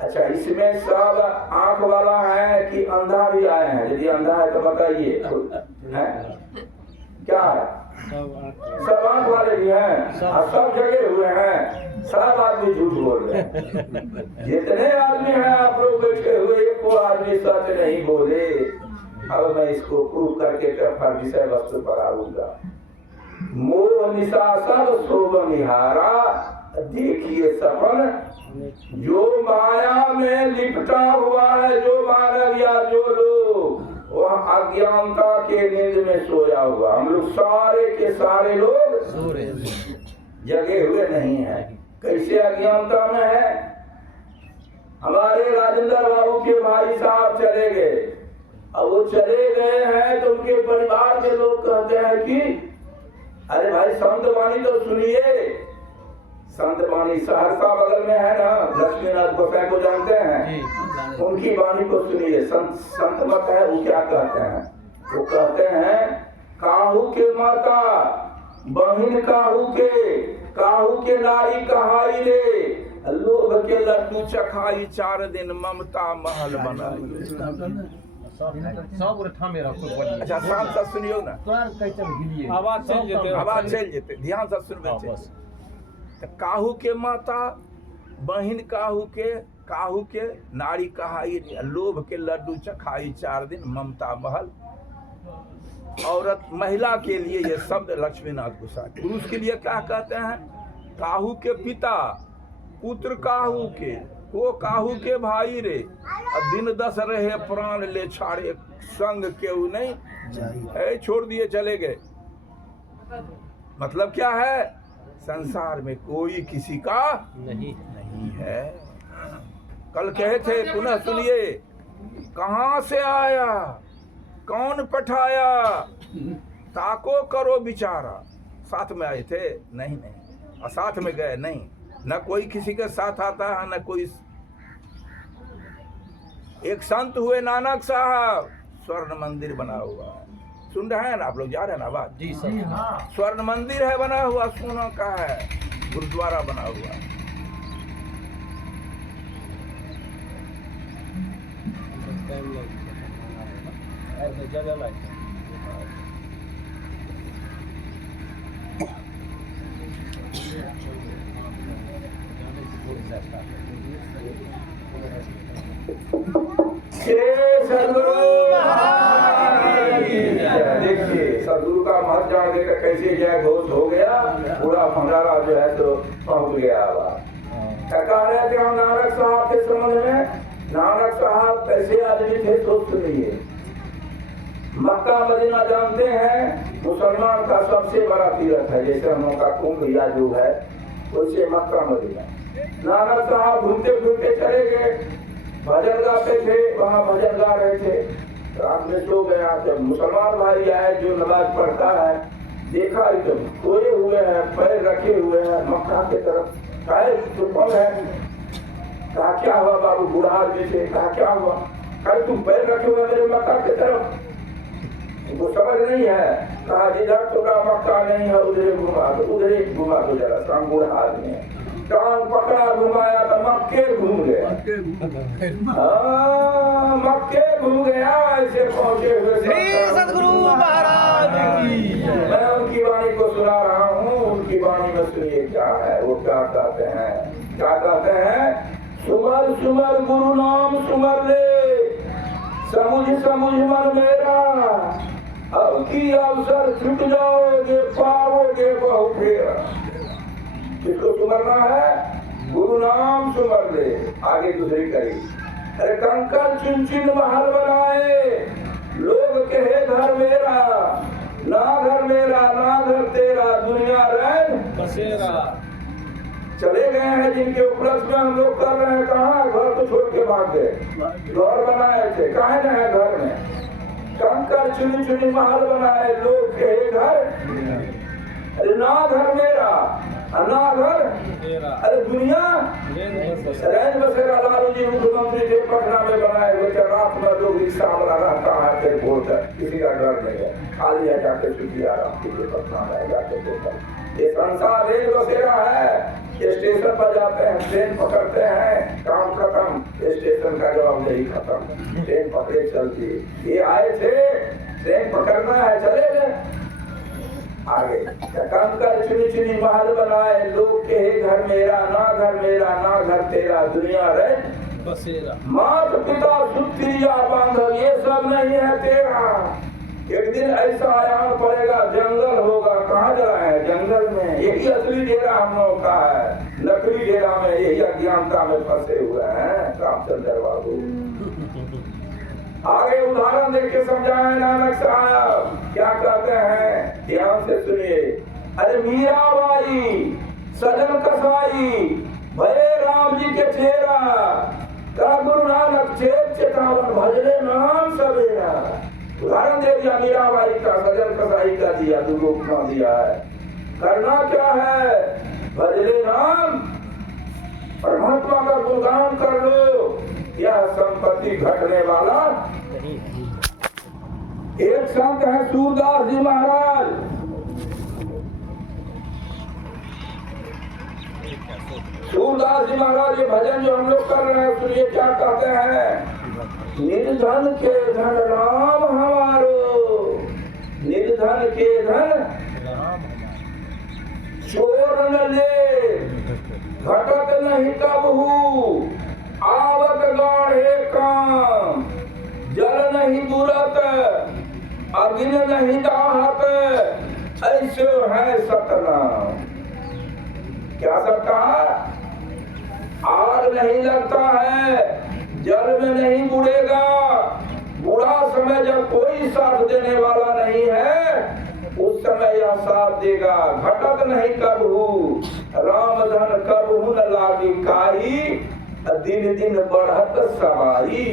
अच्छा, इसमें सब आंख वाला है कि अंधा भी आए हैं? यदि अंधा है तो बताइए, क्या है? सब आंख वाले भी हैं और सब जगह हुए हैं। सब आदमी झूठ बोल रहे हैं। जितने आदमी हैं आप लोग बैठे हुए, एक को आदमी सच नहीं बोले। अब मैं इसको प्रूफ करके फिर विषय वस्तु पर आऊंगा। मोह निशा सब शोभ निहारा, देखिए सपन जो माया में लिपटा हुआ है, जो मानव या जो लोग वह अज्ञानता के नींद में सोया हुआ। हम लोग सारे के सारे लोग जगे हुए नहीं हैं। कैसे अज्ञानता में है? हमारे राजेंद्र बाबू के भाई साहब चले गए। अब वो चले गए हैं तो उनके परिवार के लोग कहते हैं कि अरे भाई संत वाणी तो सुनिए। संत वाणी सहरसा बगल में है ना, लक्ष्मीनाथ गोसाई को जानते हैं, उनकी वाणी को सुनिए। संत मत है, वो क्या कहते हैं? वो कहते हैं काहू के माता बहिन काहू के नारी कहाई रे, लोभ के लड्डू चखाई 4 दिन ममता महल बनाई। अच्छा, शाम से सुनियो ना, आवाज चल जेते, ध्यान से सुनबे। काहू के माता बहिन काहू के नारी कहाई, लोभ के लड्डू चखाई 4 दिन ममता महल। औरत महिला के लिए ये शब्द लक्ष्मीनाथ गोसाई। पुरुष के लिए क्या कहते हैं? काहू के पिता पुत्र काहू के, को काहू के भाई रे, दिन 10 रहे प्राण ले छाड़े, संग केहू नहीं छोड़ दिए चले गए। मतलब क्या है? संसार में कोई किसी का नहीं है। कल कहे थे, पुनः सुनिए, कहां से आया कौन पठाया, ताको करो बिचारा। साथ में आए थे? नहीं। और साथ में गए? नहीं। न कोई किसी के साथ आता है, न कोई। एक संत हुए नानक साहब, स्वर्ण मंदिर बना हुआ है। सुन रहे हैं ना आप लोग? जा रहे हैं ना आवाज? जी सर। स्वर्ण मंदिर है बना हुआ, सोना का है, गुरुद्वारा बना हुआ है। देखिए सदगुरु का महत्व जान के कैसे जय घोष हो गया, पूरा भंडारा जो है तो पहुंच गया। कह रहे थे हम नानक साहब के संबंध में। नानक साहब कैसे आदमी थे तो सुनिए। मक्का मदीना जानते हैं, मुसलमान का सबसे बड़ा तीर्थ है। जैसे हम लोग का कुंभ या जो है, वैसे मक्का मदीना। नानक साहब घूमते घूमते चले गए, भजन गाते थे, वहाँ भजन गा रहे थे। रात में सो गया। जब मुसलमान भाई आए जो नमाज पढ़ता है, देखा एकदम सोए हुए हैं, पैर रखे हुए हैं मक्का की तरफ। कौन है? कहा क्या हुआ बाबू? बूढ़ा आदमी थे। कहा क्या हुआ? कहा तुम पैर रखे हुए मेरे मक्का की तरफ, वो समझ नहीं है। कहा जिधर तुम्हारा मक्का नहीं है उधर घुमा दो, उधर घुमा दो जरा। शाम बूढ़ा आदमी है, टांग पकड़ा घुमाया तो मक्के घूम गया। मक्के घूम गया। ऐसे पहुंचे हुए सदगुरु महाराज की। मैं उनकी वाणी को सुना रहा हूँ। उनकी वाणी में सुनिए क्या है, वो क्या कहते हैं? क्या कहते हैं? सुमर सुमर गुरु नाम सुमर ले, समुझ मन मेरा, अब की अवसर छुट जाओगे, पाओगे बहु फेरा। किसको सुमरना है? गुरु नाम सुमर ले। आगे दूसरी करी। अरे कंकर चिन चिन महल बनाए, लोग कहे घर मेरा, ना घर मेरा ना घर तेरा, दुनिया रैन बसेरा। चले गए हैं जिनके उपलक्ष्य में हम लोग कर रहे हैं। कहाँ? घर को छोड़ के भाग गए। घर बनाए थे, कहे न है घर में? कंकर चुनी चुनी महल बनाए, लोग कहे घर। अरे ना घर मेरा ना घर, अरे दुनिया रैन बसेरा। लालू जी मुख्यमंत्री थे, पटना में बनाए हुए थे। रात में लोग रिक्शा वाला रहता है, फिर बोलता है, किसी का डर नहीं है, खाली है जाके छुट्टी आ रहा है, पटना में जाके बोलता है। ये संसार रेल बसेरा है। स्टेशन पर जाते हैं, ट्रेन पकड़ते हैं, काम खत्म। स्टेशन का जवाबदेही खत्म, ट्रेन पकड़े चलती। ये आए थे ट्रेन पकड़ना है, चले गए आगे। कंकर चुनी चुनी महल बनाए, लोग के घर मेरा ना घर मेरा ना घर तेरा, दुनिया रहे बसेरा। माता पिता सुत्रिया बांधव ये सब नहीं है तेरा। एक दिन ऐसा आयाम पड़ेगा, जंगल होगा। कहाँ जा रहे हैं? जंगल में। यही असली डेरा हम लोग का है, नकली डेरा में यही अज्ञानता में फंसे हुए हैं रामचंद्र बाबू। आगे उदाहरण देख के समझाए नानक साहब क्या कहते हैं, ध्यान से सुनिए। अरे मीराबाई सजन कसाई भये राम जी के चेहरा, गुरु नानक चेत चेतावन भजले नाम सवेरा। उदाहरण दे दिया मीराबाई का, सजन कसाई का दिया, दुर्गोपना दिया है। करना क्या है? भजले नाम, परमात्मा का गुणगान कर लो, यह संपत्ति घटने वाला नहीं। एक संत है सूरदास जी महाराज, सूरदास जी महाराज ये भजन जो हम लोग कर रहे हैं सुनिए क्या कहते हैं। निर्धन के धन राम हमारो, निर्धन के धन चोर न ले, घटत नहीं कबहू आवत गाढ़े काम, जल नहीं बुरत अग्नि नहीं दाहत, ऐसे है सतनाम। क्या सकता है? आग नहीं लगता है, जल में नहीं बुड़ेगा, बुरा समय जब कोई साथ देने वाला नहीं है उस समय यह साथ देगा। घटत नहीं कबहू राम धन कबहू न लागी काई, दिन दिन बढ़त सवाई।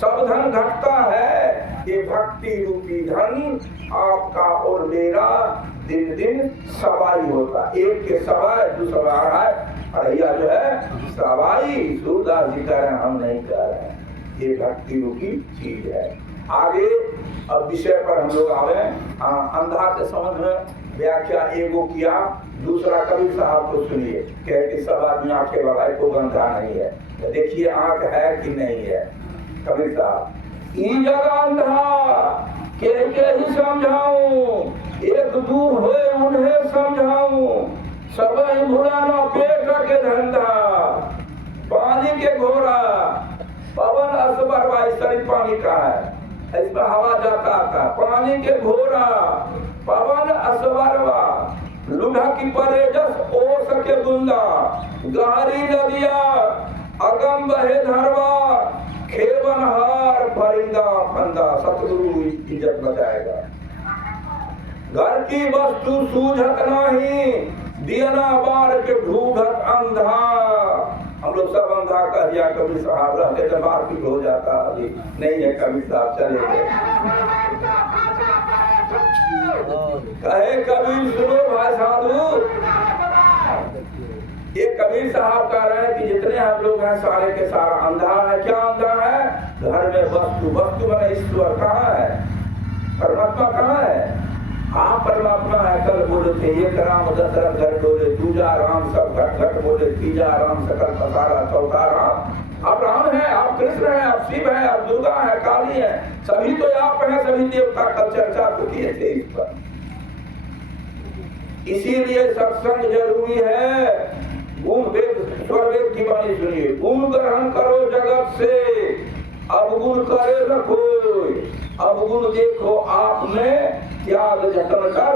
सब धन घटता है, ये भक्ति रूपी धन आपका और मेरा दिन दिन सवाई होता। एक के सवाई दूसरा है, अड़ैया जो है सवाई। सूरदास जी कह रहे हैं, हम नहीं कह रहे हैं, ये भक्ति रूपी चीज है। आगे अब विषय पर हम लोग आवे। अंधा के समझ में व्याख्या एगो किया, दूसरा कबीर साहब को सुनिए। कहे कि सब आदमी आंखें लगाए को गंधा नहीं है, तो देखिए आंख है कि नहीं है। कबीर साहब ई जगह अंधा के ही समझाऊं, एक दू होए उन्हें समझाऊं, सब ही भुलाना पेट के धंधा, पानी के घोड़ा पवन असबरवा। इस तरह पानी का है, इस पर हवा जाता आता। पानी के घोड़ा पवन असबरवा, लुढ़ा की परे जस ओस के बुंदा, गहरी नदिया अगम बहे धरवा, खेवन हार परिंदा फंदा। सतगुरु इज्जत बचाएगा। घर की वस्तु सूझत नहीं, दियना बार के ढूंढत अंधा। हम लोग सब अंधा कह दिया, कबीर साहब रहते तो मारपीट हो जाता। अभी नहीं है, कबीर साहब चले गए। कहे कबीर सुनो भाई साधु, ये कबीर साहब कह रहे हैं कि जितने हम लोग हैं सारे के सारा अंधा है। क्या अंधा है? घर में वस्तु, वस्तु में ईश्वर कहाँ है? परमात्मा कहाँ है? आप परमात्मा है। कल बोले थे एक राम दशरथ घर बोले, दूजा राम सब घट घट बोले, तीजा राम सकल पसारा, चौथा राम। आप राम है, आप कृष्ण है, आप शिव है, आप दुर्गा है, काली है, सभी तो आप हैं। सभी देवता कल चर्चा तो किए थे इस पर। इसीलिए सत्संग जरूरी है। गुण वेद स्वर वेद की वाणी सुनिए। गुण ग्रहण करो जगत से, अब गुण करे न कोई, अब गुण देखो आप में, त्याग जतन कर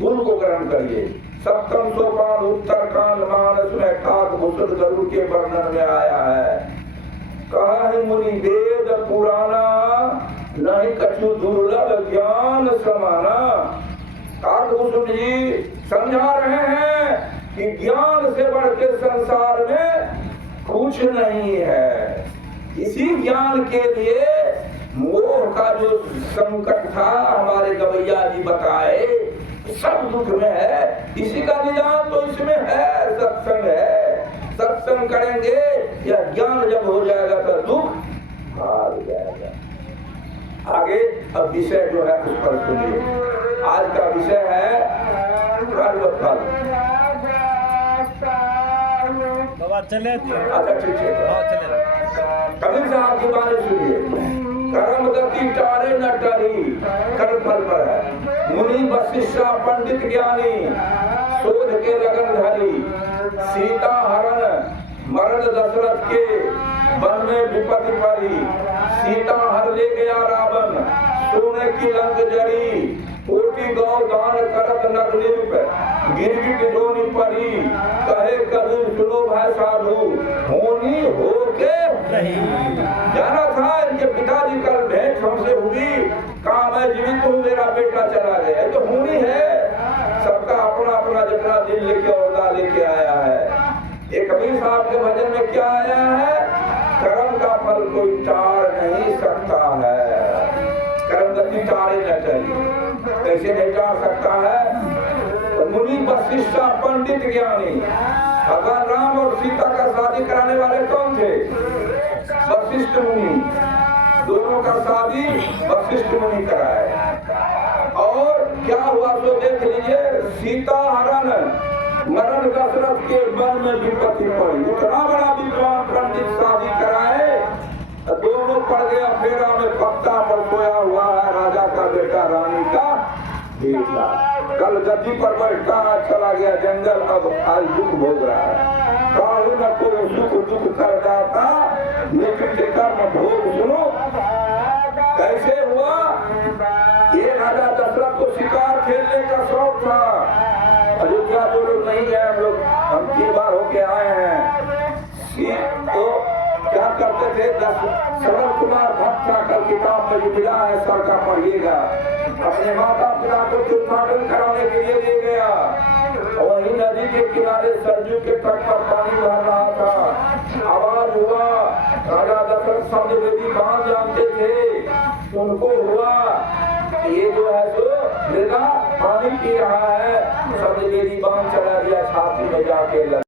गुण को ग्रहण करिए। सप्तम सोपान उत्तर कांड मानस में ठाक भूषण गरुड़ के वर्णन में आया है। कहा है मुनि वेद पुराना, नहीं कछु दुर्लभ ज्ञान समाना। काकभूषण जी समझा रहे हैं कि ज्ञान से बढ़ के संसार में कुछ नहीं है। इसी ज्ञान के लिए मोह का जो संकट था हमारे गवैया जी बताए, सब दुख में है। इसी का निदान तो इसमें है, सत्संग है। सत्संग करेंगे या ज्ञान जब हो जाएगा तो दुख भाग जाएगा। आगे अब विषय जो है उस पर सुनिए। आज का विषय है कर्म फल। बाबा चले? अच्छा ठीक है। हाँ चले। की बात सुनिए। कर्म गति टारे न टरी, कर्म फल पर है। मुनि वशिष्ठ पंडित ज्ञानी, शोध के लगन धरी। सीता हरण मरण दशरथ के, वन में विपत्ति पड़ी। सीता हर ले गया रावण, सोने की लंक जरी। कोटि गौ दान करत नगनिप, गिरगिट डोनी परी। कहे कबीर सुनो भाई साधु, होनी होके जाना था। इनके पिताजी कल भेंट हमसे हुई, कहा मैं जीवित हूँ, मेरा बेटा चला गया। तो होनी है, सबका अपना अपना जितना दिल लेके औदा लेके आया है। एक कबीर साहब के भजन में क्या आया है? कर्म का फल कोई टार नहीं सकता है। कर्म गति टारे न टरी, कैसे नहीं टार सकता है? तो मुनि वशिष्ठ पंडित ज्ञानी। भगवान राम और सीता का शादी कराने वाले कौन थे? वशिष्ठ मुनि। दोनों का शादी वशिष्ठ मुनि कराए। और क्या हुआ सो देख लीजिए। सीता हरण मरण दशरथ के वन में विपत्ति पड़ी। इतना बड़ा विद्वान पंडित शादी कराए, दोनों पड़ गया फेरा में। पत्ता पर सोया हुआ है राजा का बेटा, रानी का बेटा। कल गद्दी पर बैठा चला गया जंगल, अब आज दुख भोग रहा है। काहू न को सुख दुख कर जाता, लेकिन कर्म भोग सुनो कैसे हुआ। ये राजा दशरथ को शिकार खेलने का शौक था। अयोध्या जो लोग नहीं गए, हम 3 बार होके आए हैं। तो क्या करते थे, सरल कुमार भट्ट का कल किताब में जो मिला है, सर का पढ़िएगा। अपने माता पिता को तीर्थाटन कराने के लिए ले गया। वही नदी के किनारे सरजू के तट पर पानी भर रहा था। आवाज हुआ, राजा दशरथ शब्द वेदी बांध जानते थे। उनको हुआ ये जो है तो मृगा पानी पी रहा है, शब्द वेदी बांध चला दिया, छाती में जाके लगा।